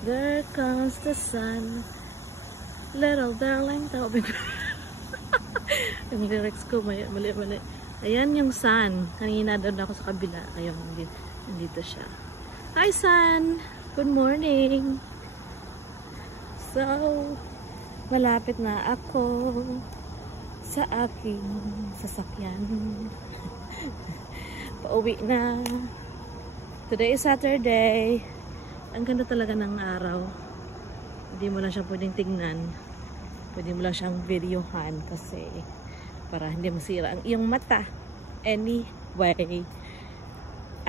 There comes the sun, little darling. Tawag ko. Yung lyrics ko, mali. Ayan yung sun. Kanina doon ako sa kabila. Kaya nandito siya. Hi, sun! Good morning! So, malapit na ako sa aking sasakyan. Pauwi na. Today is Saturday. Ang ganda talaga ng araw. Hindi mo lang siya pwedeng tignan. Pwede mo lang siyang videohan kasi para hindi masira ang iyong mata. Anyway,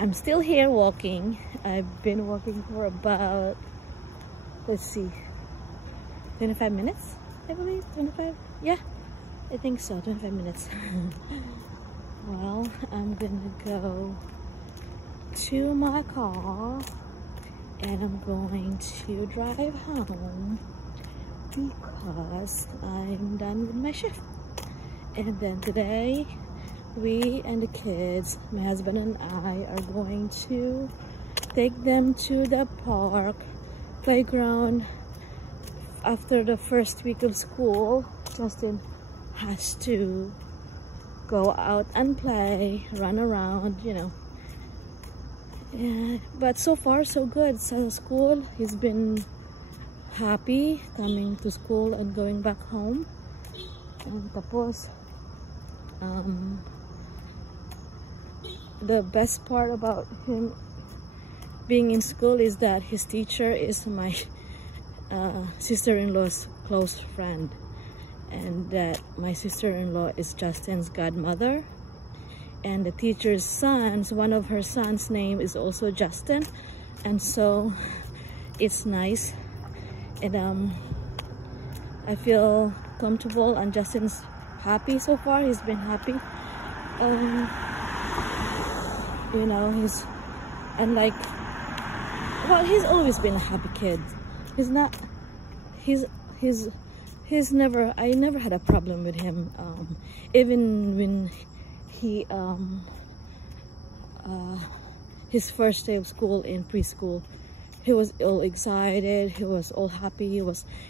I'm still here walking. I've been walking for about, let's see, 25 minutes? I believe, 25? Yeah, I think so, 25 minutes. Well, I'm gonna go to my car and I'm going to drive home because I'm done with my shift. And then today we and the kids, my husband and I, are going to take them to the park playground. After the first week of school, Justin has to go out and play, run around, you know. Yeah, but so far so good. So school, he's been happy coming to school and going back home. And tapos, the best part about him being in school is that his teacher is my sister-in-law's close friend, and that my sister-in-law is Justin's godmother, and the teacher's sons, one of her sons' name is also Justin, and so it's nice. And I feel comfortable, and Justin's happy so far. He's been happy. You know, he's always been a happy kid. I never had a problem with him. Even when he his first day of school in preschool, he was all excited, he was all happy,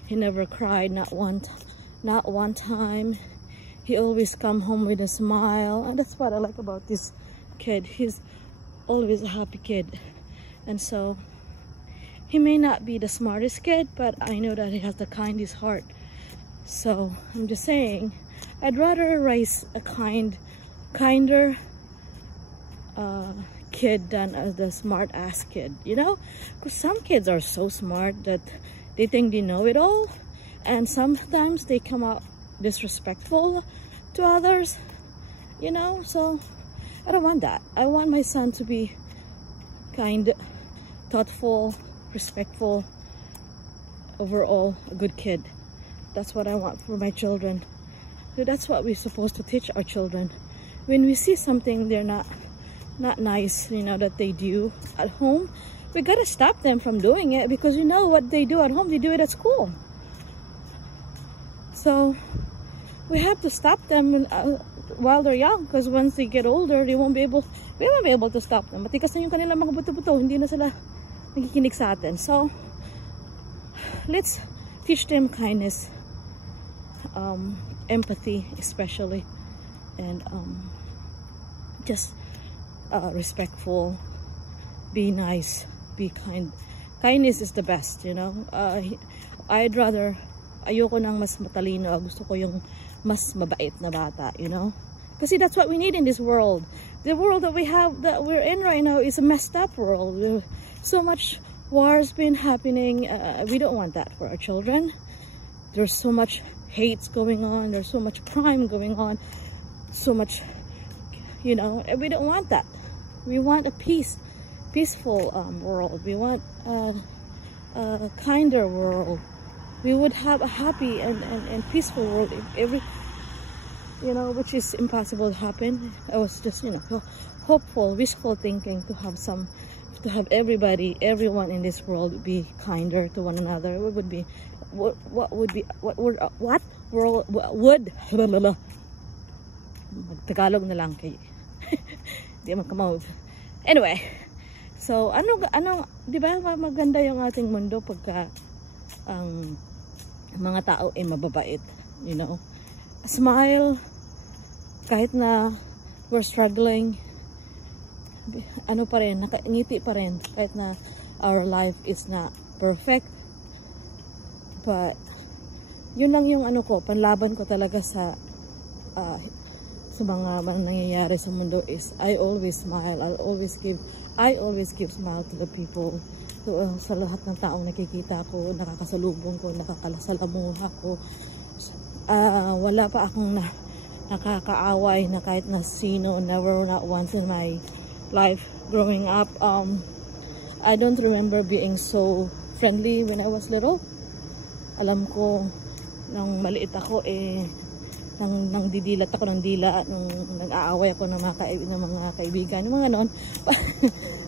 he never cried, not one time. He always come home with a smile, and that's what I like about this kid. He's always a happy kid. And so he may not be the smartest kid, but I know that he has the kindest heart. So I'm just saying, I'd rather raise a kinder kid than the smart ass kid, you know, because some kids are so smart that they think they know it all, and sometimes they come out disrespectful to others, you know. So I don't want that. I want my son to be kind, thoughtful, respectful, overall a good kid. That's what I want for my children. So that's what we're supposed to teach our children. When we see something they're not nice, you know, that they do at home, we gotta stop them from doing it, because you know what they do at home, they do it at school. So we have to stop them while they're young, because once they get older, we won't be able to stop them. Matikas na yung kanilang mga buto-buto, hindi na sila nakikinig sa atin. So let's teach them kindness, empathy especially, and just respectful, be nice, be kind. Kindness is the best, you know. Ayoko ng mas matalino, gusto ko yung mas mabait na bata, you know, kasi that's what we need in this world. The world that we're in right now is a messed up world. So much wars been happening. We don't want that for our children. There's so much hate going on, there's so much crime going on, so much, you know, we don't want that. We want a peaceful world. We want a kinder world. We would have a happy and peaceful world if you know, which is impossible to happen. I was just, you know, hopeful, wishful thinking to have everyone in this world be kinder to one another. What world would Tagalog na lang kay di man kamao. Anyway, So, di ba maganda yung ating mundo pagka ang mga tao ay mababait, you know. Smile, kahit na we're struggling, ano pa rin, nakangiti pa rin, kahit na our life is not perfect. But, yun lang yung ano ko, panlaban ko talaga sa mga nangyayari sa mundo is I always smile. I always give smile to the people. So, sa lahat ng taong nakikita ko, nakakasalubong ko, nakakasalamuha ko. Wala pa akong nakakaaway na kahit na sino, never, not once in my life growing up. I don't remember being so friendly when I was little. Alam ko, nang maliit ako nang didilat ako ng dila, nung nag-aaway ako ng mga kaibigan, yung mga noon.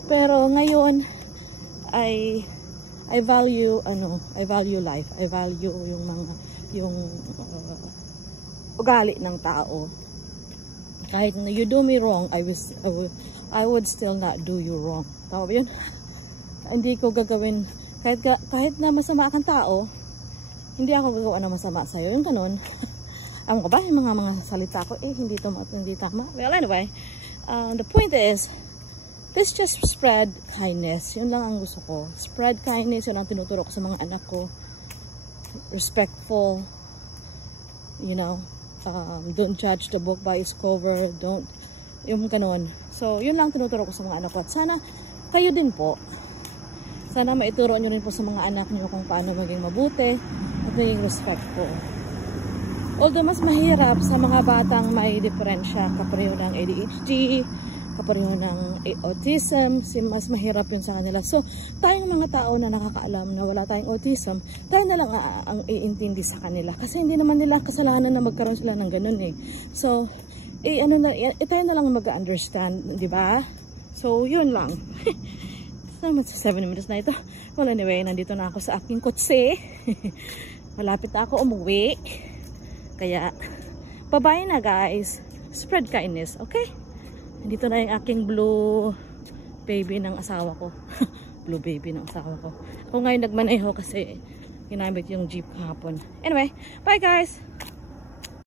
Pero ngayon, I value life. I value yung ugali ng tao. Kahit na you do me wrong, I would still not do you wrong. Tama ba yun? Hindi ko gagawin, kahit na masama kang tao, hindi ako gagawa na masama sa'yo. Yung ganun. Alam ko ba, yung mga salita ko, hindi tama. Well, anyway, the point is, let's just spread kindness. Yun lang ang gusto ko. Spread kindness, yun ang tinuturo ko sa mga anak ko. Respectful, you know, don't judge the book by its cover, yung ganun. So, yun lang tinuturo ko sa mga anak ko. At sana, kayo din po, sana maituro nyo rin po sa mga anak nyo kung paano maging mabuti at maging respectful. Although mas mahirap sa mga batang may diferensya, kapareho ng ADHD, kapareho ng autism, mas mahirap yun sa kanila. So, tayong mga tao na nakakaalam na wala tayong autism, tayo na lang ang iintindi sa kanila. Kasi hindi naman nila kasalanan na magkaroon sila ng ganun eh. So, tayo na lang mag-understand, di ba? So, yun lang. Naman sa 7 minutes na ito. Well, anyway, nandito na ako sa aking kotse. Malapit na ako umuwi. Kaya, bye-bye na guys. Spread kindness, okay? Nandito na yung aking blue baby ng asawa ko. Blue baby ng asawa ko. Ako ngayon nagmaneho kasi ginamit yung jeep kahapon. Anyway, bye guys!